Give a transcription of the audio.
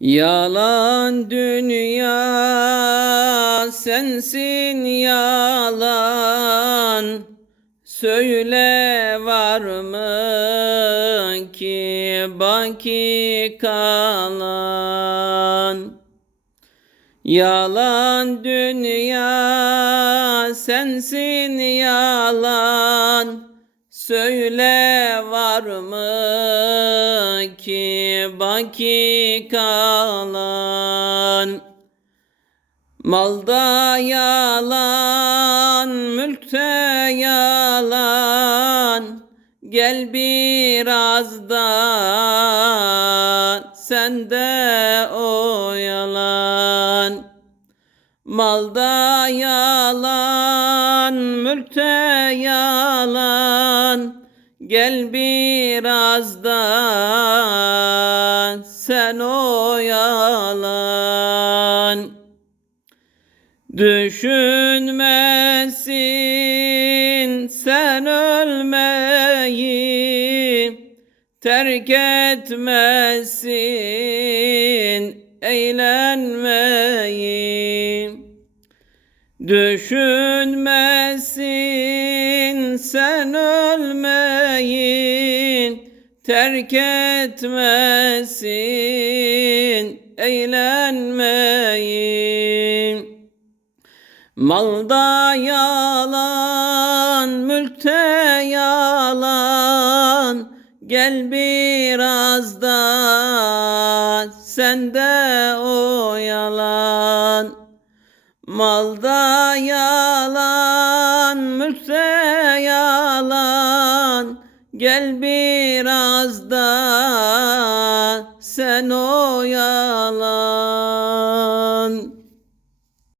Yalan dünya sensin yalan. Söyle var mı ki baki kalan? Yalan dünya sensin yalan Söyle var mı ki baki kalan Malda yalan, mülkte yalan. Gel biraz da sende o Malda yalan, mülkte yalan. Gel biraz da sen o yalan. Düşünmesin sen ölmeyi Terk etmesin eğlenmeyi Düşünmesin sen ölmeyi Terk etmesin eğlenmeyi Malda yalan, mülkte yalan Gel biraz da sende o yalan Malda yalan, mülkte yalan. Gel biraz da sen o yalan